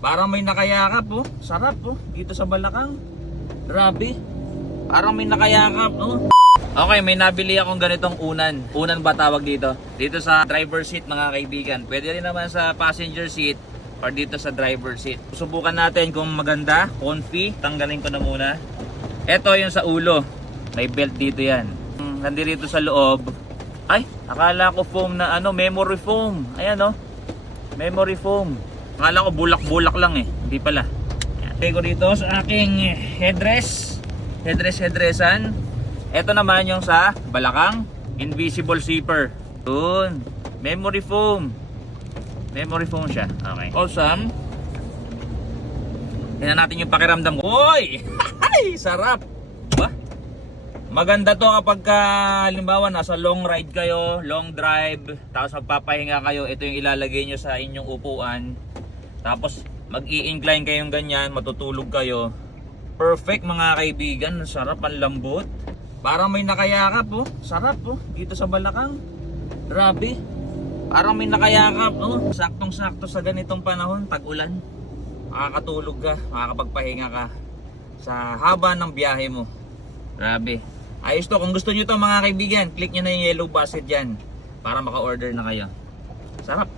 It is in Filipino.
Parang may nakayakap oh. Sarap oh. Dito sa Balakang. Grabe. Parang may nakayakap oh. Okay, may nabili akong ganitong unan. Unan ba tawag dito? Dito sa driver seat mga kaibigan. Pwede rin naman sa passenger seat or dito sa driver seat. Subukan natin kung maganda, comfy. Tanggalin ko na muna. Ito yung sa ulo. May belt dito yan. Hmm, Nandito sa loob. Ay, akala ko foam na ano, memory foam. Ayan oh. Memory foam. Akala ko bulak-bulak lang eh. Hindi pala. Take ko dito sa aking headrest. Headrest, headressan. Ito naman yung sa balakang. Invisible zipper. Yun. Memory foam. Memory foam siya. Okay. Awesome. Tingnan natin yung pakiramdam ko. Uy! Ay, sarap! Ba? Maganda to kapag ka, halimbawa nasa long ride kayo, long drive, tapos magpapahinga kayo, ito yung ilalagay nyo sa inyong upuan. Tapos mag-i-incline kayong ganyan, matutulog kayo. Perfect mga kaibigan, sarap ang lambot. Parang may nakayakap oh, sarap oh, dito sa Balakang. Grabe. Parang may nakayakap oh, saktong-sakto sa ganitong panahon, tag-ulan. Makakatulog ka, makakapagpahinga ka sa haba ng biyahe mo. Grabe. Ayos to. Kung gusto nyo to mga kaibigan, click nyo na yung yellow basket dyan para maka-order na kayo. Sarap.